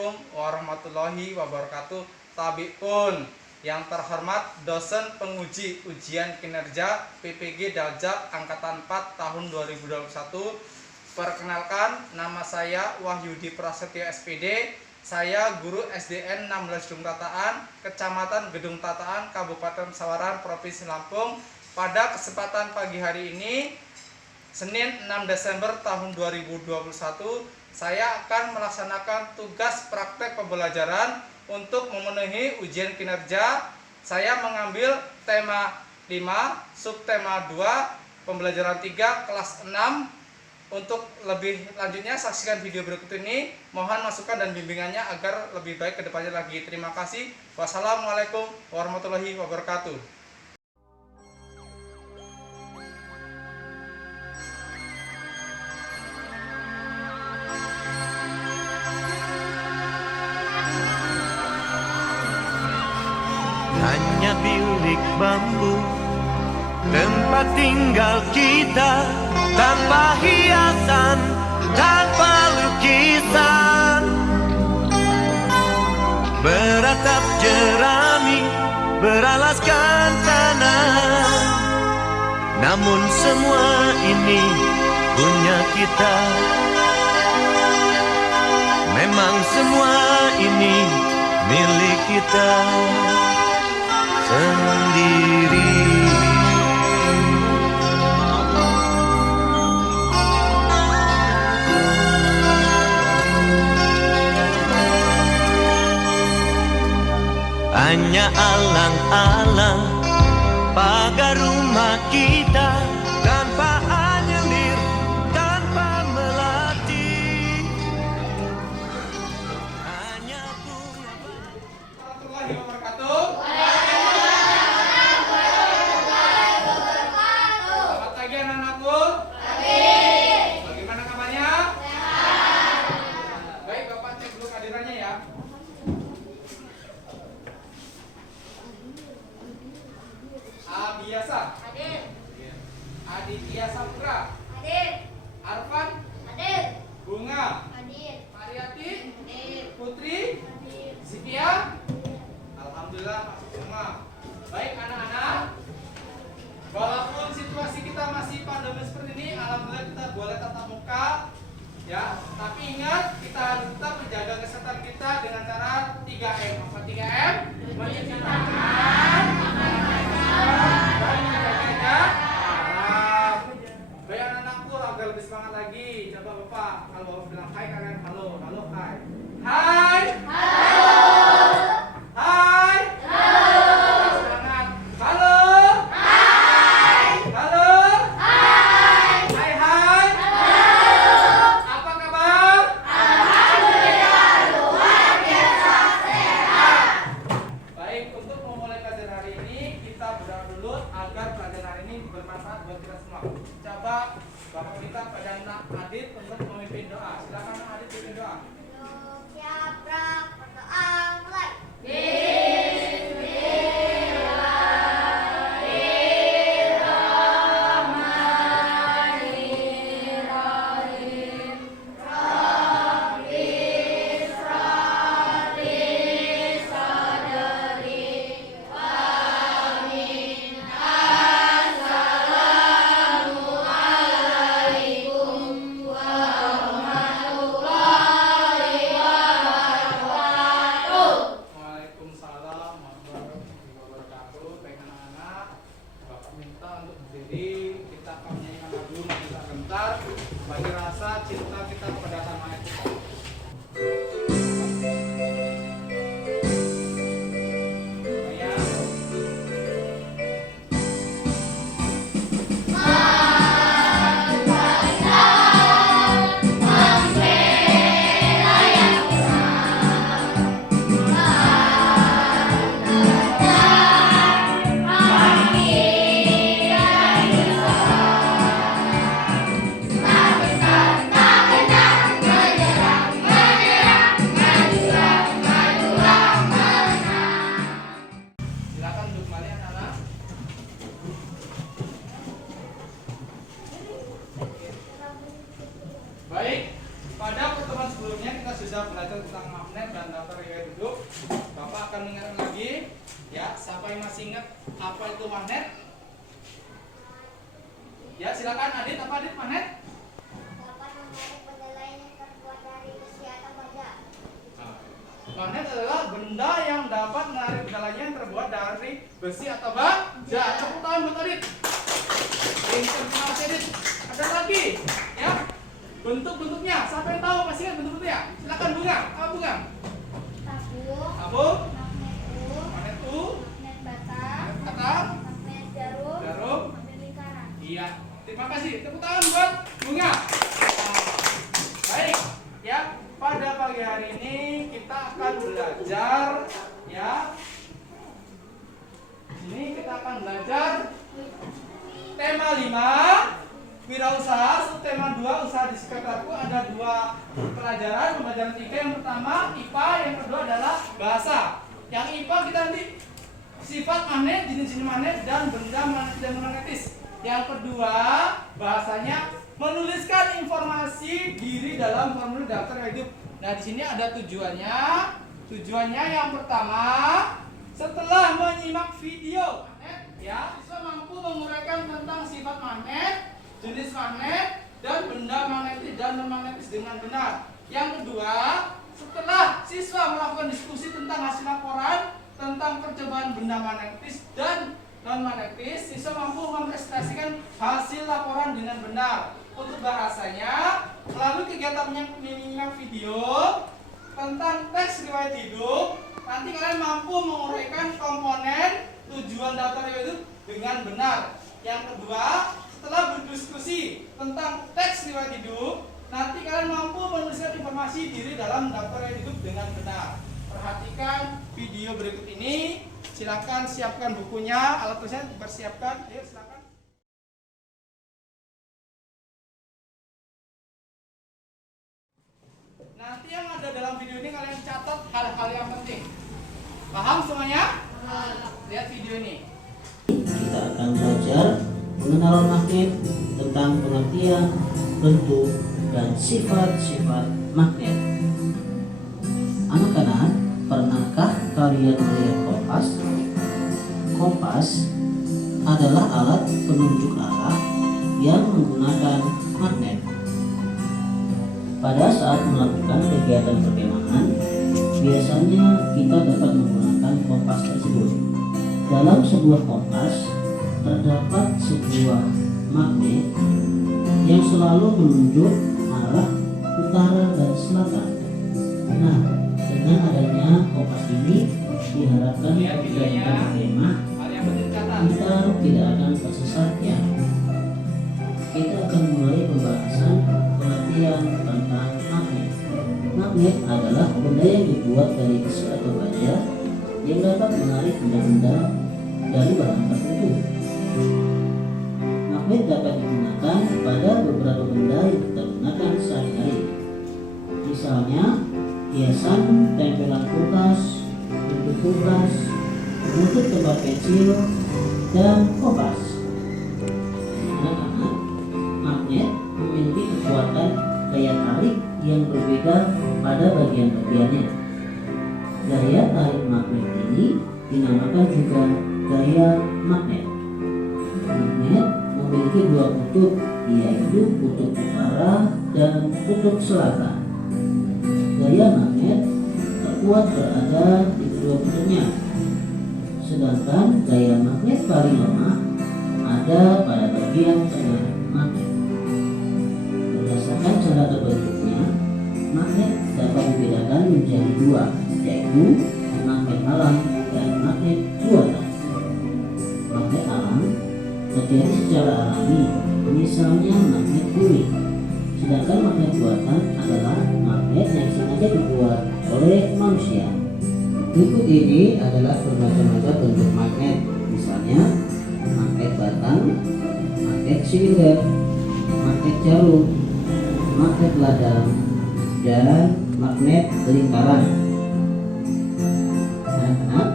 Assalamualaikum warahmatullahi wabarakatuh. Tabik pun yang terhormat dosen penguji ujian kinerja PPG Daljak Angkatan 4 tahun 2021. Perkenalkan, nama saya Wahyudi Prasetyo SPD. Saya guru SDN 16 Gedung Tataan, Kecamatan Gedung Tataan, Kabupaten Sawaran, Provinsi Lampung. Pada kesempatan pagi hari ini, Senin 6 Desember tahun 2021, saya akan melaksanakan tugas praktek pembelajaran untuk memenuhi ujian kinerja. Saya mengambil tema 5, subtema 2, pembelajaran 3, kelas 6. Untuk lebih lanjutnya saksikan video berikut ini. Mohon masukan dan bimbingannya agar lebih baik ke depannya lagi. Terima kasih. Wassalamualaikum warahmatullahi wabarakatuh. Hanya bilik bambu, tempat tinggal kita, tanpa hiasan, tanpa lukisan. Beratap jerami, beralaskan tanah. Namun semua ini punya kita. Memang semua ini milik kita sendiri. Hanya alang-alang pagar rumah kita, tanpa anyelir, tanpa melati. Hanya bunga. Warahmatullahi wabarakatuh. Selamat pagi anak-anakku. Bagaimana kabarnya? Baik, Bapak cek dulu kehadirannya ya. Biasa. Hadir. Aditya Saputra. Hadir. Arfan. Hadir. Bunga. Hadir. Mariati. Hadir. Putri. Hadir. Sipia. Alhamdulillah masuk semua. Baik anak-anak, walaupun situasi kita masih pandemi seperti ini, alhamdulillah kita boleh tatap muka, ya. Tapi ingat, kita harus tetap menjaga kesehatan kita dengan cara 3M. Apa 3M? Mencuci tangan, dan menjaga jarak. Baik anak-anakku, agar lebih semangat lagi. Coba Bapak, kalau Bapak bilang hai, kalian halo, halo, hai. Hai. Hai. Semangat. Halo. Halo. Hai. Apa kabar? Baik, untuk memulai sudah belajar tentang magnet dan daftar riwayat hidup, Bapak akan mengingatkan lagi ya, siapa yang masih ingat apa itu magnet? Ya, silakan Adit, apa Adit magnet? Dapat menarik benda lain yang terbuat dari besi atau baja. Magnet adalah benda yang dapat menarik benda lainnya yang terbuat dari besi atau baja. Tepuk tangan buat Adit. Terima kasih Adit. Ada lagi ya, bentuk-bentuknya. Siapa yang tahu pasti kan bentuk-bentuknya? Silakan Bunga. Apa Bunga? Tabung, Tabung, magnet U, magnet U, magnet batang, batang, magnet jarum, jarum. magnet lingkaran. Iya. Terima kasih. Tepuk tangan buat Bunga. Baik ya. Pada pagi hari ini kita akan belajar ya. Ini kita akan belajar tema 5 wirausaha, subtema 2 usaha di sekitarku. Ada 2 pelajaran, pembelajaran 3. Yang pertama IPA, yang kedua adalah bahasa. Yang IPA kita nanti sifat magnet, jenis-jenis magnet dan benda magnetis dan magnetis. Yang kedua bahasanya menuliskan informasi diri dalam formulir daftar riwayat hidup. Nah, di sini ada tujuannya. Tujuannya yang pertama, setelah menyimak video magnet, ya, siswa mampu menguraikan tentang sifat magnet, jenis magnet, dan benda magnetis dan non-magnetis dengan benar. Yang kedua, setelah siswa melakukan diskusi tentang hasil laporan tentang percobaan benda magnetis dan non-magnetis, siswa mampu mempresentasikan hasil laporan dengan benar. Untuk bahasanya, melalui kegiatan menyimak video tentang teks riwayat hidup, nanti kalian mampu menguraikan komponen tujuan daftar riwayat hidup dengan benar. Yang kedua, setelah berdiskusi tentang teks riwayat hidup, nanti kalian mampu menuliskan informasi diri dalam daftar riwayat hidup dengan benar. Perhatikan video berikut ini. Silakan siapkan bukunya, alat tulisnya dipersiapkan. Ayo silakan. Nanti yang ada dalam video ini kalian catat hal-hal yang penting. Paham semuanya? Lihat video ini. Kita akan belajar pengenalan magnet, tentang pengertian, bentuk, dan sifat-sifat magnet. Anak-anak, pernahkah kalian melihat kompas? Kompas adalah alat penunjuk arah yang menggunakan magnet. Pada saat melakukan kegiatan perkemahan, biasanya kita dapat menggunakan kompas tersebut. Dalam sebuah kompas terdapat sebuah magnet yang selalu menunjuk arah utara dan selatan. Nah, dengan adanya kompas ini diharapkan ketika kita berkemah kita tidak akan tersesat ya. Kita akan mulai pembahasan pengertian tentang magnet. Magnet adalah benda yang dibuat dari besi atau baja yang dapat menarik benda-benda dari bahan tertentu. Magnet dapat digunakan pada beberapa benda yang kita gunakan sehari-hari. Misalnya, hiasan, tempelan kulkas, bentuk kulkas, penutup tempat pensil, dan kompas. Anak-anak, magnet memiliki kekuatan daya tarik yang berbeda pada bagian-bagiannya. Daya tarik magnet ini dinamakan juga gaya magnet. Magnet memiliki 2 kutub, yaitu kutub utara dan kutub selatan. Gaya magnet terkuat berada di kedua kutubnya, sedangkan gaya magnet paling lemah ada pada bagian tengah magnet. Berdasarkan cara terbentuknya, magnet dapat dibedakan menjadi 2, yaitu magnet alam dan magnet buatan. Magnet alam terjadi secara alami, misalnya magnet bumi. Sedangkan magnet buatan adalah magnet yang sengaja dibuat oleh manusia. Berikut ini adalah bermacam-macam bentuk magnet, misalnya magnet batang, magnet silinder, magnet jarum, magnet ladang, dan magnet lingkaran. Anak-anak,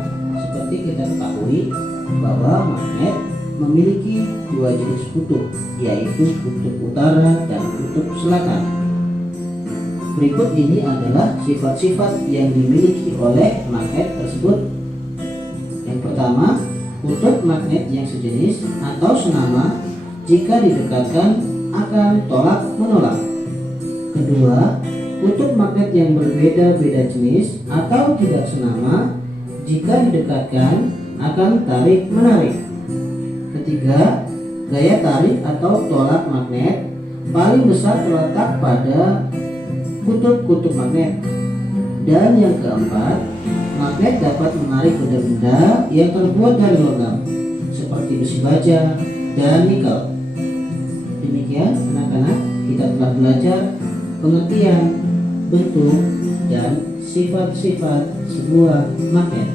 seperti kita ketahui bahwa magnet memiliki 2 jenis kutub, yaitu kutub utara dan kutub selatan. Berikut ini adalah sifat-sifat yang dimiliki oleh magnet tersebut. Yang pertama, kutub magnet yang sejenis atau senama jika didekatkan akan tolak menolak. Kedua, kutub magnet yang berbeda-beda jenis atau tidak senama jika didekatkan akan tarik menarik. Ketiga, gaya tarik atau tolak magnet paling besar terletak pada kutub-kutub magnet. Dan yang keempat, magnet dapat menarik benda-benda yang terbuat dari logam seperti besi baja dan nikel. Demikian anak-anak, kita telah belajar pengertian, bentuk, dan sifat-sifat sebuah magnet.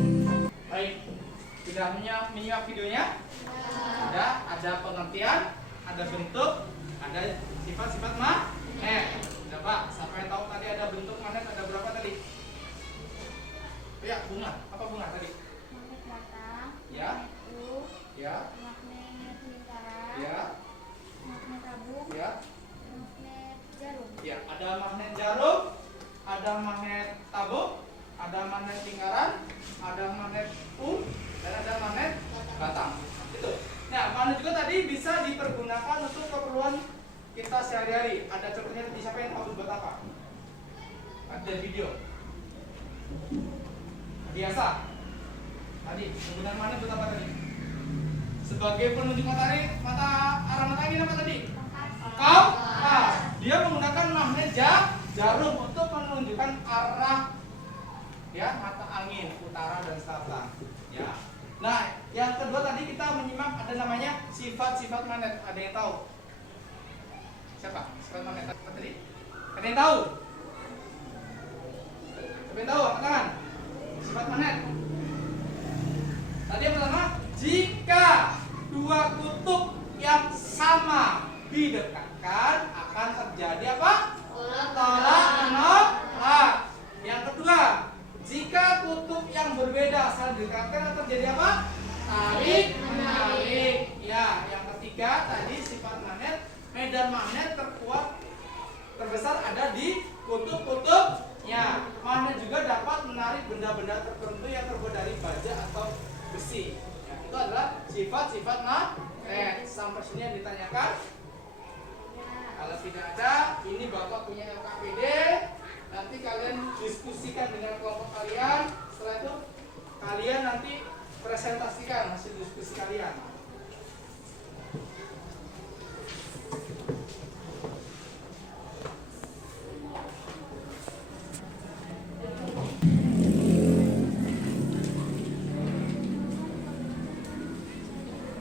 Baik, sudah menyimak videonya? Sudah, ada pengertian, ada bentuk, ada sifat-sifat magnet. Sudah Pak, siapa yang tahu tadi ada bentuk magnet ada berapa tadi? Ya, bunga. Apa bunga tadi? Magnet batang, Ya. magnet U, Ya, magnet lingkaran, ya, magnet tabung, ya. magnet jarum. Ya, ada magnet jarum, ada magnet tabung, ada magnet lingkaran, ada magnet U, dan ada magnet batang. Itu. Nah, magnet juga tadi bisa dipergunakan untuk keperluan kita sehari-hari. Ada contohnya di siapa yang tahu buat apa? Ada video. Biasa. Tadi penggunaan magnet buat apa tadi? Sebagai penunjuk mata arah mata angin apa tadi? Kompas. Dia menggunakan magnet jarum untuk menunjukkan arah ya mata angin utara dan selatan. Ya. Nah, yang kedua tadi kita menyimak ada namanya sifat-sifat magnet. Ada yang tahu? Siapa? Sifat magnet apa tadi? Ada yang tahu? Siapa yang tahu? Angkat tangan. Sifat magnet. Tadi yang pertama, jika dua kutub yang sama didekatkan akan terjadi apa? Tolak menolak. Yang kedua, jika kutub yang berbeda saling didekatkan akan terjadi apa? Tarik menarik. Ya, yang ketiga tadi sifat magnet, medan magnet terkuat terbesar ada di kutub-kutubnya. Magnet juga dapat menarik benda-benda tertentu yang terbuat dari baja atau besi. Ya, itu adalah sifat-sifat magnet. Sampai sini yang ditanyakan? Kalau tidak ada, ini Bapak punya LKPD. Nanti kalian diskusikan dengan kelompok kalian. Setelah itu kalian nanti presentasikan hasil diskusi kalian.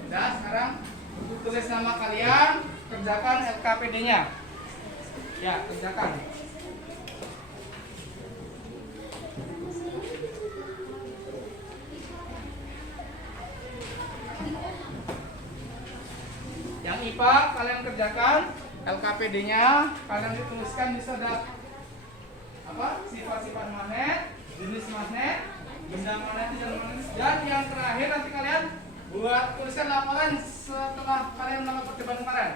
Nah, sekarang tulis nama kalian, kerjakan LKPD-nya. Ya, kerjakan. Yang IPA kalian kerjakan LKPD-nya, kalian dituliskan di sudah apa? Sifat-sifat magnet, jenis magnet, benda magnetis dan magnetis, dan yang terakhir nanti kalian buat tuliskan laporan setelah kalian melakukan percobaan kemarin.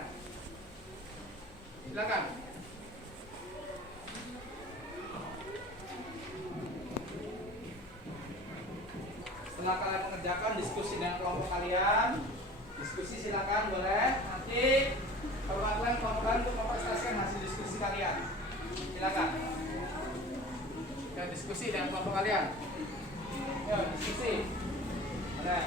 Silakan. Setelah kalian mengerjakan diskusi dengan kelompok kalian, diskusi silakan boleh. Nanti perwakilan kelompok kalian untuk mempresentasikan hasil diskusi kalian. Silakan. Ya, diskusi dengan kelompok kalian. Ya, diskusi. Boleh.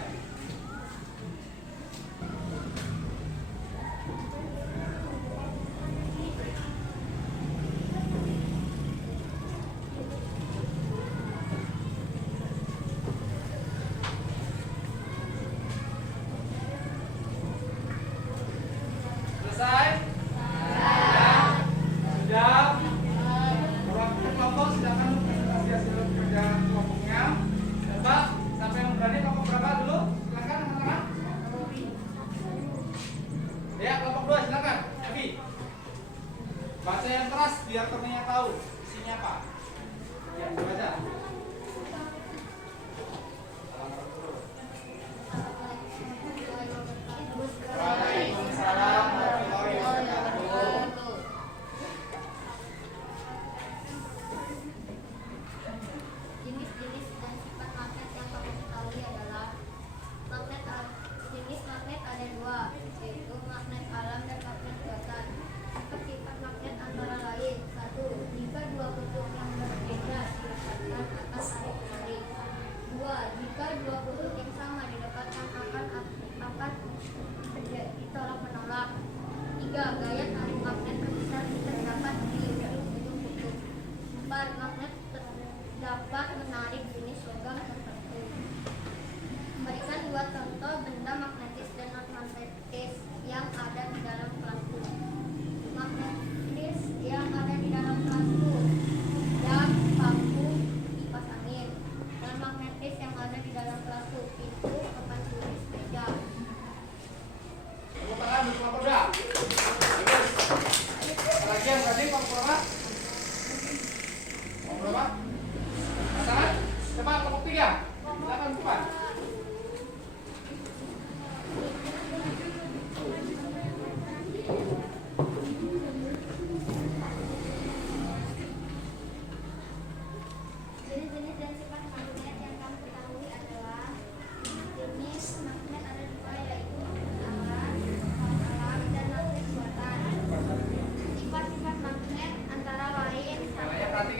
Selesai? Sudah? Perwakilan kelompok silakan presentasi hasil kerja kelompoknya. Coba sampai yang berani kelompok berapa dulu?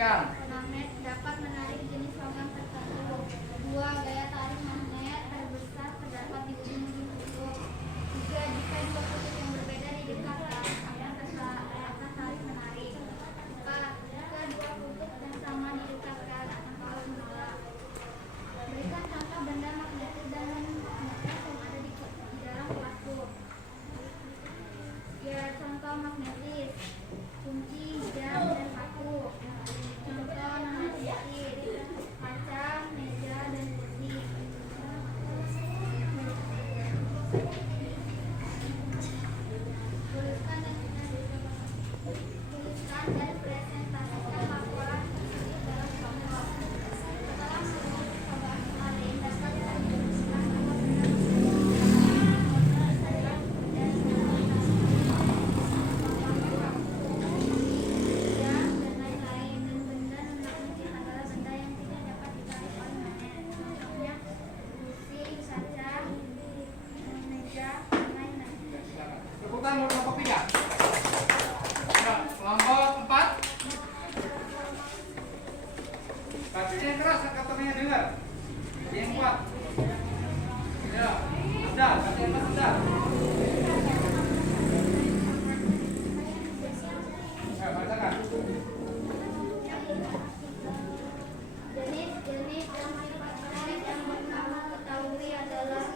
Jelaskan. Magnet dapat menarik jenis logam tertentu. 2. Gaya tarik magnet terbesar terdapat di ujung-ujung kutub. 3. Jika dua kutub yang berbeda didekatkan akan tarik menarik. 4. Jika dua kutub yang sama didekatkan akan saling menolak. Berikan contoh benda magnetis dan non-magnetis yang ada di dalam kelasku. Ya, contoh magnetis: kunci, jam, dan paku. Contoh non-magnetis: kaca, meja, dan kursi. Tuliskan dan presentasikan laporan tersebut dalam kelompok. Setelah semua percobaan kemarin dapat dilanjutkan bahwa benda Tepuk tangan buat kelompok 3. Ya, kelompok 4. Bacanya keras, kata-katanya dengar. Yang kuat. Ya, ada, bacanya ada. Ya, bacakan. Jenis-jenis magnet yang pertama ketahui adalah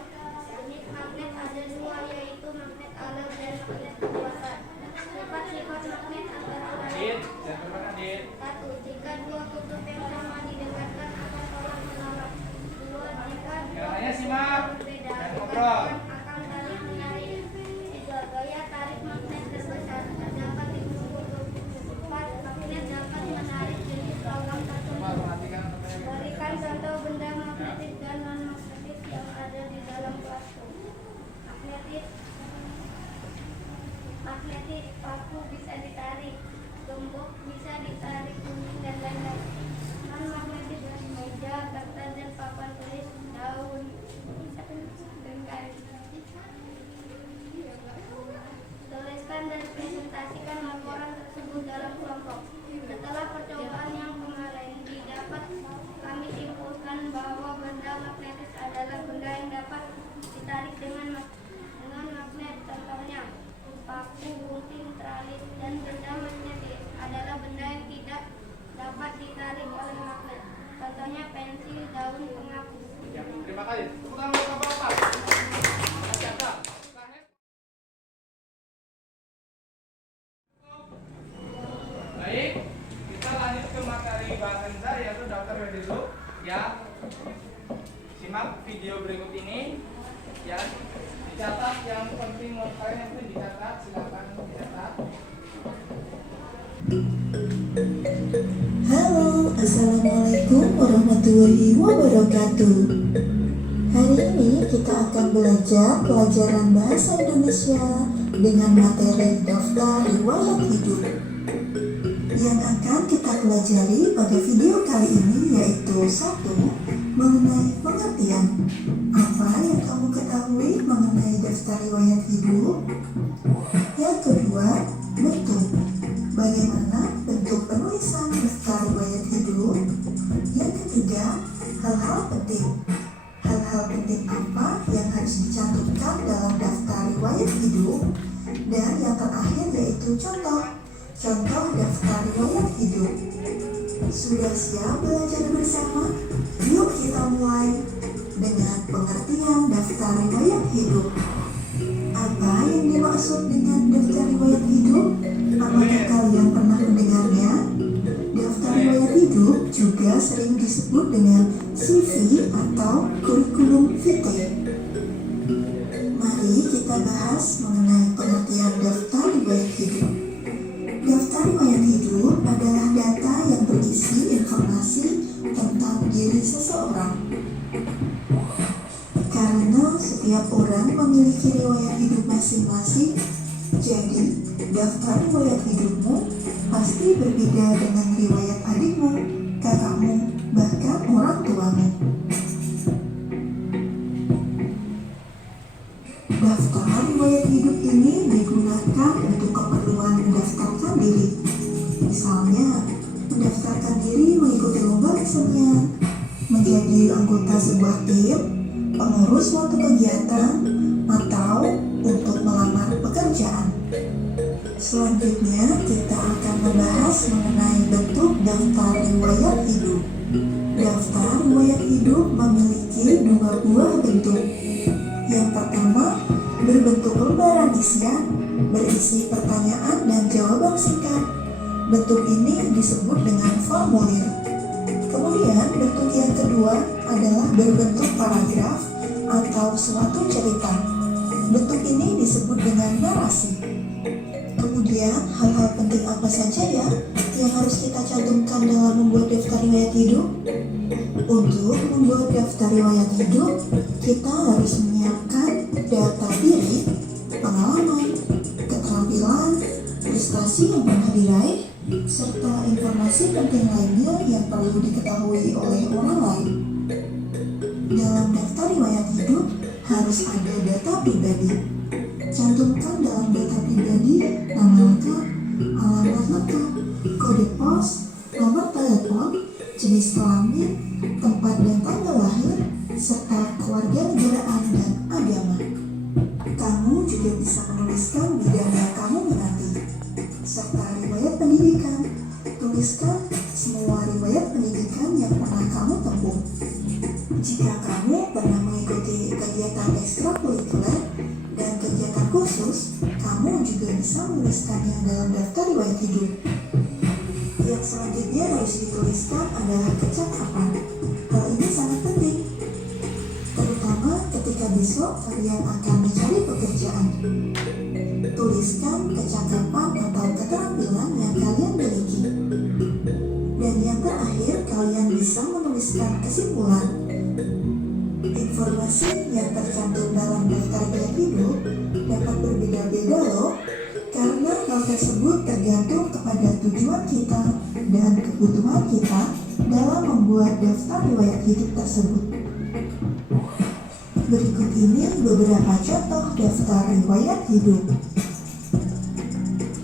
jenis magnet ada dua, yaitu magnet alam dan magnet kekuatan. Sifat-sifat magnet antara lain: Adit, jangan terbang Adit. 1. Jika dua kutub yang sama didekatkan akan saling menolak. 2. Jika dua Yang kutub simak yang berbeda dan ngobrol. didekatkan akan saling menarik. 3. Gaya tarik magnet terbesar terdapat di ujung kutub. 4. Magnet dapat menarik jenis logam tertentu. Perhatikan pertanyaan. Berikan contoh benda magnetis dan non-magnetis yang ada di dalam kelasku. Magnetis, paku bisa ditarik, gembok bisa ditarik, kuning, dan lain-lain. Non-magnetis, meja, kertas, dan papan tulis, daun, dan kain. Tuliskan dan presentasikan laporan tersebut dalam kelompok. Setelah percobaan yang kemarin didapat, kami simpulkan bahwa benda magnetis adalah benda yang dapat ditarik dengan magnet. Contohnya paku, gunting, teralis. Dan benda magnetis adalah benda yang tidak dapat ditarik oleh magnet. Contohnya pensil, daun, pengapu. Ya, terima kasih. Tepuk tangan buat kelompok 4. Baik, kita lanjut ke materi bahasan saya, yaitu daftar hidup. Ya, simak video berikut ini. Ya, dicatat yang penting menurut kalian, yang penting dicatat. Silakan dicatat. Halo, Assalamualaikum warahmatullahi wabarakatuh. Hari ini kita akan belajar pelajaran bahasa Indonesia dengan materi daftar riwayat hidup. Yang akan kita pelajari pada video kali ini yaitu 1. Mengenai pengertian. Apa yang kamu ketahui mengenai daftar riwayat hidup? Yang kedua, bentuk. Bagaimana bentuk penulisan daftar riwayat hidup? Yang ketiga, hal-hal penting. Hal-hal penting apa yang harus dicantumkan dalam daftar riwayat hidup? Dan yang terakhir yaitu contoh daftar riwayat hidup. Sudah siap belajar bersama? Yuk kita mulai dengan pengertian daftar riwayat hidup. Apa yang dimaksud dengan daftar riwayat hidup? Apakah kalian pernah mendengarnya? Daftar riwayat hidup juga sering disebut dengan CV atau kurikulum vitae. Mari kita bahas mengenai pengertian daftar riwayat hidup. Daftar riwayat hidup adalah data yang berisi informasi tentang diri seseorang. Karena setiap orang memiliki riwayat hidup masing-masing, jadi daftar riwayat hidupmu pasti berbeda dengan riwayat adikmu, kakakmu, bahkan orang tuamu. Daftar riwayat hidup ini digunakan untuk keperluan mendaftarkan diri. Misalnya, mendaftarkan diri kesenian, menjadi anggota sebuah tim, pengurus suatu kegiatan, atau untuk melamar pekerjaan. Selanjutnya, kita akan membahas mengenai bentuk daftar riwayat hidup. Daftar riwayat hidup memiliki dua buah bentuk. Yang pertama, berbentuk lembaran isian, berisi pertanyaan dan jawaban singkat. Bentuk ini disebut dengan formulir. Kemudian, bentuk yang kedua adalah berbentuk paragraf atau suatu cerita. Bentuk ini disebut dengan narasi. Kemudian, hal-hal penting apa saja ya yang harus kita cantumkan dalam membuat daftar riwayat hidup? Untuk membuat daftar riwayat hidup, kita harus menyiapkan data diri, pengalaman, keterampilan, prestasi yang pernah diraih, serta informasi penting lainnya yang perlu diketahui oleh orang lain. Dalam daftar riwayat hidup harus ada data pribadi. Cantumkan dalam data pribadi nama lengkap, alamat lengkap, kode pos, nomor telepon, jenis kelamin, tempat dan tanggal lahir, serta kewarganegaraan dan agama. Kamu juga bisa menuliskan bidang yang kamu minati, serta riwayat pendidikan. Tuliskan semua riwayat pendidikan yang pernah kamu tempuh. Jika kamu pernah mengikuti kegiatan ekstrakurikuler dan kegiatan khusus, kamu juga bisa menuliskannya dalam daftar riwayat hidup. Yang selanjutnya harus dituliskan adalah kecakapan. Hal ini sangat penting, terutama ketika besok kalian akan mencari pekerjaan. Tuliskan kecakapan atau keterampilan yang kalian miliki. Dan yang terakhir, kalian bisa menuliskan kesimpulan. Informasi yang tercantum dalam daftar riwayat hidup dapat berbeda-beda loh, karena hal tersebut tergantung kepada tujuan kita dan kebutuhan kita dalam membuat daftar riwayat hidup tersebut. Berikut ini beberapa contoh daftar riwayat hidup.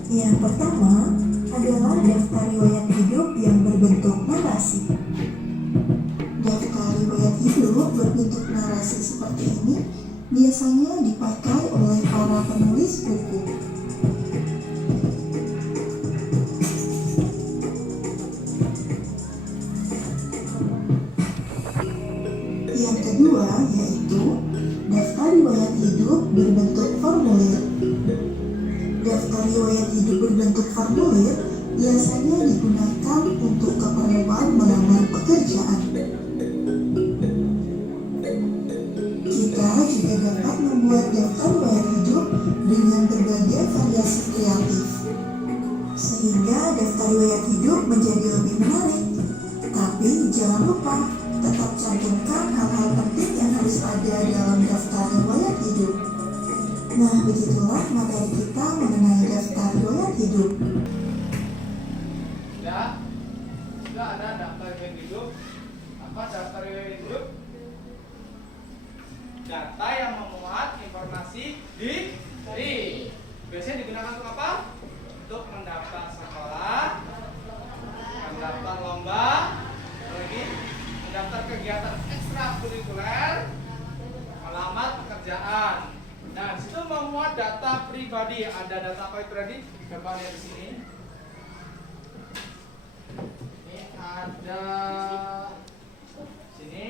Yang pertama adalah daftar riwayat hidup yang berbentuk narasi. Daftar riwayat hidup berbentuk narasi seperti ini biasanya dipakai oleh para penulis buku. Yang kedua yaitu daftar riwayat hidup berbentuk formulir. Daftar riwayat hidup berbentuk formulir biasanya digunakan untuk keperluan melamar pekerjaan. Kita juga dapat membuat daftar riwayat hidup dengan berbagai variasi kreatif, sehingga daftar riwayat hidup menjadi lebih menarik. Tapi jangan lupa tetap cantumkan hal-hal penting yang harus ada dalam daftar riwayat hidup. Nah, begitulah materi kita mengenai daftar riwayat hidup. Ya, sudah ada daftar riwayat hidup. Apa daftar riwayat hidup? Data yang memuat informasi diri. Biasanya digunakan untuk apa? Untuk mendaftar sekolah, mendaftar lomba, lagi mendaftar kegiatan ekstrakurikuler, melamar pekerjaan. Nah, situ memuat data pribadi. Ada data apa pribadi? Coba lihat di sini. Ini ada sini.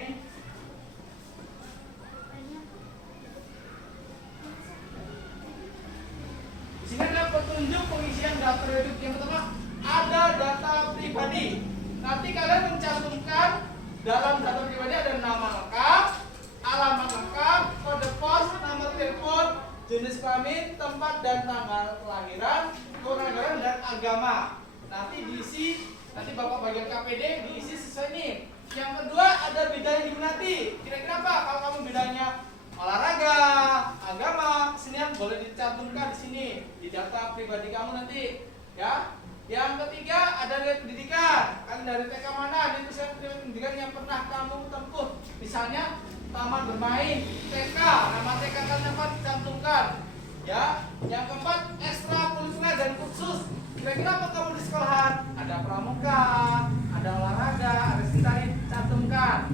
Di sini ada petunjuk pengisian daftar hidup. Yang pertama ada data pribadi. Nanti kalian mencantumkan dalam data pribadi ada nama lengkap, alamat lengkap, kode pos, nomor telepon, jenis kelamin, tempat dan tanggal kelahiran, kewarganegaraan dan agama. Nanti diisi, nanti bapak bagian KPD diisi sesuai ini. Yang kedua ada bidang yang diminati. Kira-kira apa? Kalau kamu bidangnya olahraga, agama, kesenian, boleh dicantumkan di sini di data pribadi kamu nanti, ya. Yang ketiga ada riwayat pendidikan. Kalian dari TK mana? Itu saya pendidikan yang pernah kamu tempuh. Misalnya taman bermain, TK, nama TK kalian dapat dicantumkan. Ya. Yang keempat ekstrakurikuler dan kursus. Kira-kira apa kamu di sekolahan? Ada pramuka, ada ada olahraga, ada sintari, cantumkan.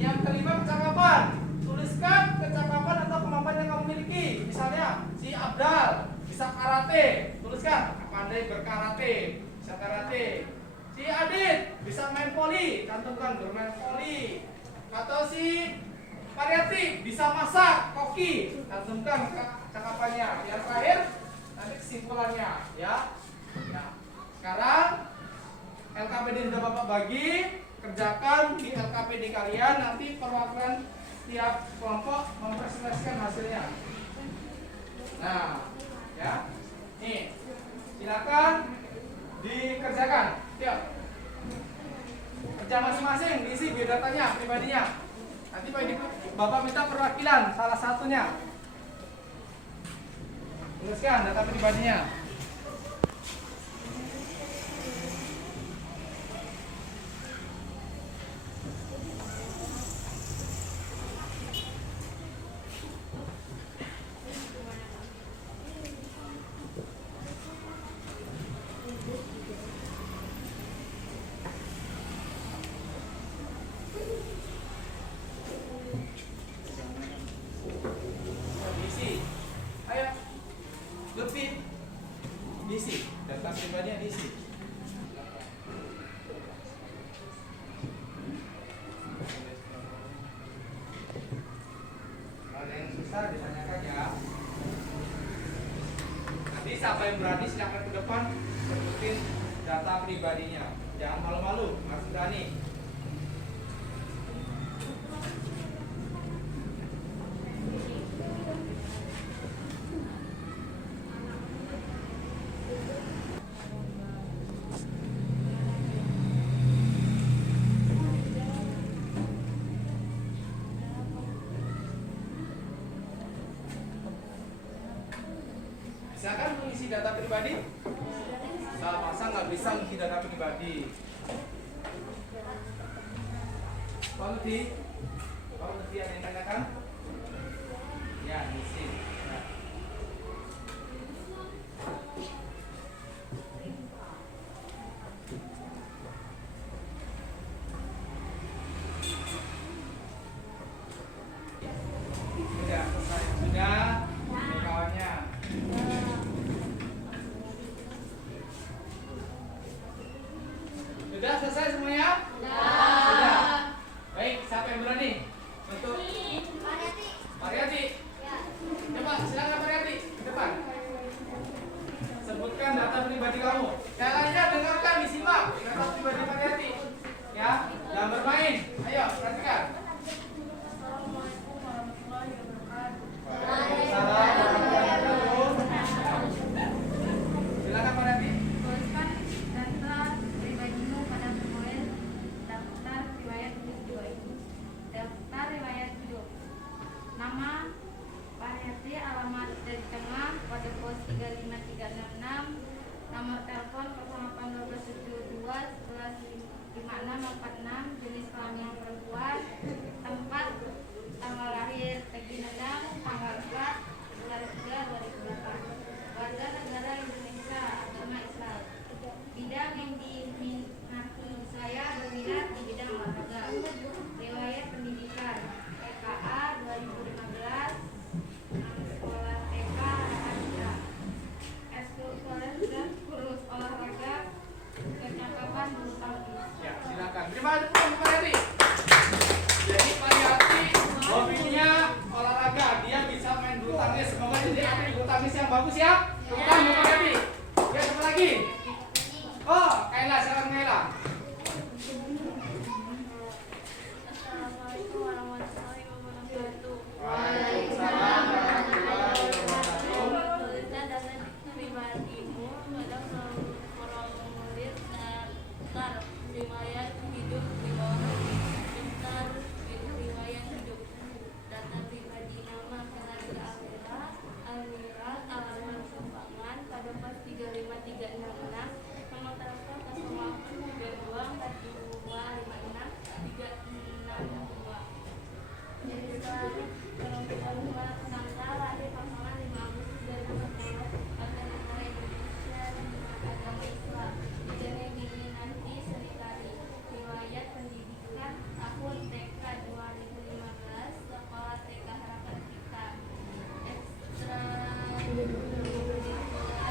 Yang kelima, kecakapan. Tuliskan kecakapan atau kemampuan yang kamu miliki. Misalnya si Abdal bisa karate, tuliskan pandai berkarate, bisa karate. Si Adit bisa main voli, cantumkan bermain voli. Atau si Pariati bisa masak, koki, cantumkan cakapannya. Yang terakhir nanti kesimpulannya, ya. Nah, sekarang LKPD sudah Bapak bagi, kerjakan di LKPD kalian, nanti perwakilan setiap kelompok mempresentasikan hasilnya. Nah, ya. Nih, silakan dikerjakan. Yuk. Kerja masing-masing, diisi biodatanya, pribadinya. Nanti Bapak minta perwakilan salah satunya. Tuliskan data pribadinya. Diisi. Ayo. Lutfi. Diisi. Data pribadinya diisi. Kalau yang susah ditanyakan ya. Nanti siapa yang berani silakan ke depan sebutin data pribadinya. Jangan malu-malu, harus berani. Silakan mengisi data pribadi. Salah masa nggak bisa mengisi data pribadi. Pak Lutfi ada yang tanyakan? Ya, isi. Ya. Sudah selesai. Sudah kawannya. Sudah selesai semuanya? Sudah. Baik, siapa yang berani? Untuk Pariati. Coba silakan Pariati ke depan. Sebutkan data pribadi kamu. Yang lainnya dengarkan, disimak data pribadi Pariati. Ya, jangan bermain. Ayo, perhatikan. Assalamualaikum warahmatullahi wabarakatuh. Waalaikumsalam warahmatullahi wabarakatuh. Silakan Pariati. Tuliskan data pribadimu pada formulir daftar riwayat hidup 2 ini. Daftar riwayat hidup. Nama Pariati, alamat dari tengah, kode pos 35366, nomor telepon 081272 5646, jenis kelamin perempuan, tempat, tanggal lahir Peggy Nendang, tanggal 4 bulan 3 2008, warga negara Indonesia, agama Islam, bidang yang diminati saya berminat di bidang olahraga, riwayat pendidikan TKA 2015, sekolah TK Rahasia, ekskul dan kursus olahraga, kecakapan bulu tangkis. Ya, silakan. Terima kasih Pak Pariati. Jadi Pariati hobinya olahraga, dia bisa main bulu tangkis. Semoga jadi atlet bulu tangkis yang bagus ya. Tepuk tangan Pak Pariati. Ya, siapa lagi? Oh, Kaila, silakan Kaila. Assalamualaikum warahmatullahi wabarakatuh. Waalaikumsalam warahmatullahi wabarakatuh. Tuliskan data pribadimu pada formulir daftar riwayat hidup di bawah daftar riwayat hidup. Data pribadi nama keluarga Almira, alamat TK 2015 Sekolah TK Harapan Kita. Ekstra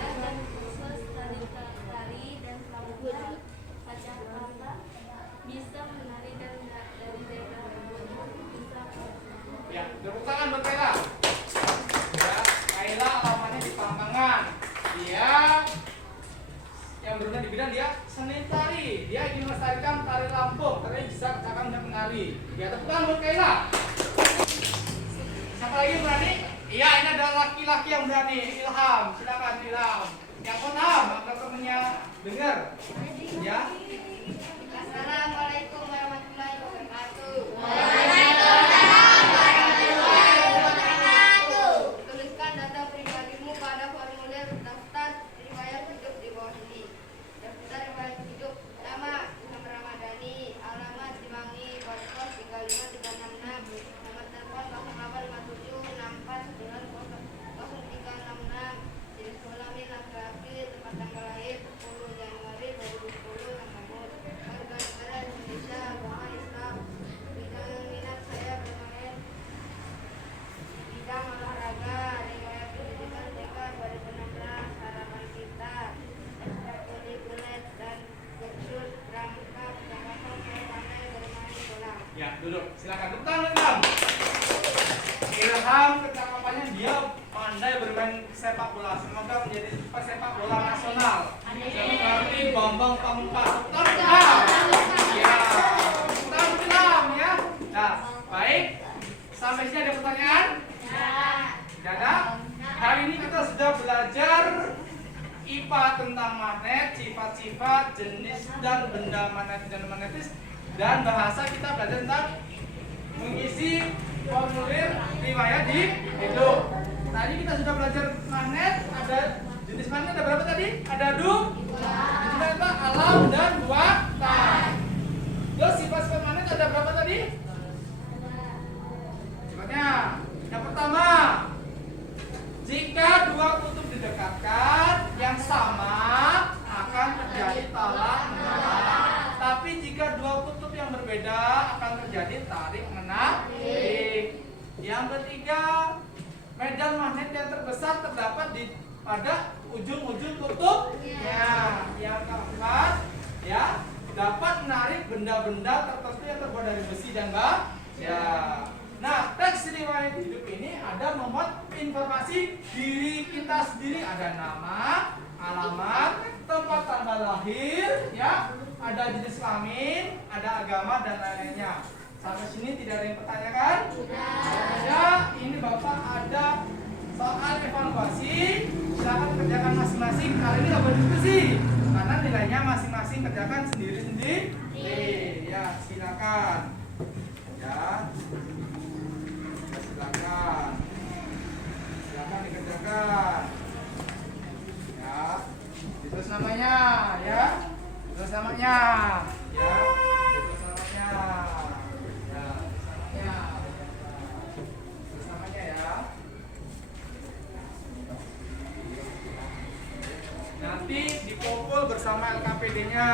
dan khusus tari dan pramuka kacamata bisa menari dan dari TK bisa. Ya, tepuk tangan buat Kaila. Ya, Kaila alamannya di Pampangan. Dia yang berguna di bidang dia seni tari. Dia ingin melestarikan tari Lampung, tari bisa cakap dan menari. Ya, tepuk tangan buat Kaila. Siapa lagi berani? Iya, ini ada laki-laki yang berani. Ilham, silakan Ilham. Yang paham, agar temennya dengar. Ya. Assalamualaikum warahmatullahi wabarakatuh. Tuliskan data pribadimu pada formulir daftar riwayat hidup di bawah ini. Daftar riwayat hidup: nama Ilham Ramadhani, alamat Cimangi, kode pos 35366, nomor telepon 085164900366, jenis kelamin laki-laki, tempat tanggal lahir 10 Januari 2010, Tanggamut, warga negara Indonesia, agama Islam, bidang minat saya bermain bidang olahraga, riwayat pendidikan TK 2016, Harapan Kita, ekstrakurikuler dan kursus pramuka, Jakarta, saya pandai bermain bola. Ya, duduk. Silakan tepuk tangan Ilham. Ilham kecakapannya dia pandai bermain sepak bola. Semoga menjadi pesepak bola nasional. Seperti Bambang Pamungkas. Tepuk tangan Ilham. Ya, tepuk tangan Ilham ya. Nah, baik. Sampai sini ada pertanyaan? Tidak ada? Hari ini kita sudah belajar IPA tentang magnet, sifat-sifat, jenis dan benda magnetis dan magnetis, dan bahasa kita belajar tentang mengisi formulir riwayat di hidup. Tadi kita sudah belajar magnet, ada jenis magnet ada berapa tadi? Ada dua. Jenis apa? Alam dan buatan. Terus sifat-sifat magnet ada berapa tadi? Sifatnya. Yang pertama, jika dua kutub didekatkan yang sama akan terjadi tolak menarik. Tapi jika dua kutub yang berbeda akan terjadi tarik menarik. Yang ketiga, medan magnet yang terbesar terdapat pada ujung-ujung kutubnya. Yang keempat, ya, dapat menarik benda-benda tertentu yang terbuat dari besi dan baja. Nah, teks riwayat hidup ini ada memuat informasi diri kita sendiri, ada nama, alamat, tempat tanggal lahir, ya, ada jenis kelamin, ada agama dan lain-lainnya. Sampai sini tidak ada yang pertanyakan? Ya, ini Bapak ada soal evaluasi. Silakan kerjakan masing-masing. Kali ini nggak boleh diskusi karena nilainya masing-masing kerjakan sendiri-sendiri. Ya, silakan. Ya. Silakan dikerjakan. Ya, ditulis namanya, ya. Ditulis namanya, ya. Ditulis namanya, ya. Ditulis namanya, ya. Nanti dikumpul bersama LKPD-nya.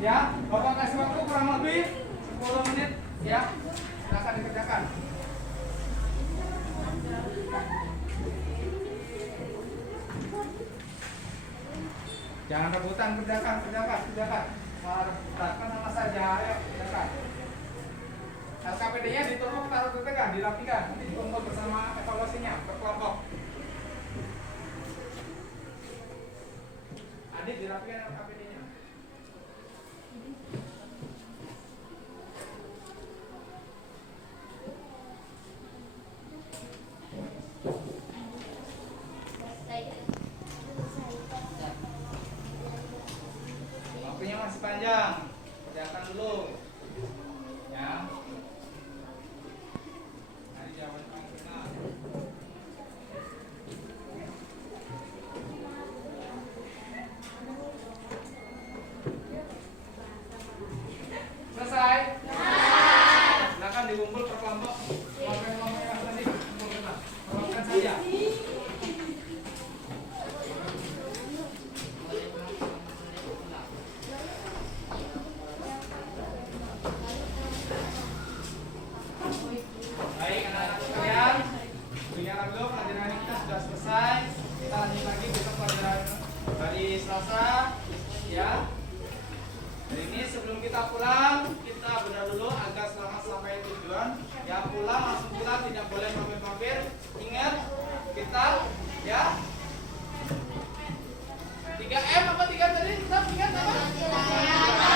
Ya, Bapak kasih waktu kurang lebih 10 menit, ya. Silakan dikerjakan. Jangan rebutan, kerjakan. Malah rebutan, kan sama saja, ayo kerjakan. LKPD-nya ditumpuk, taruh di tengah, dirapikan, nanti dikumpul bersama evaluasinya, berkelompok. Adik dirapikan LKPD-nya. Waktunya masih panjang, kerjakan dulu, ya. Nanti jawaban paling benar. sebelum kita pulang, kita benar dulu agar selamat sampai tujuan. Ya pulang, langsung pulang, tidak boleh mampir-mampir. Ingat, kita ya 3M apa 3 tadi? Kita ingat apa?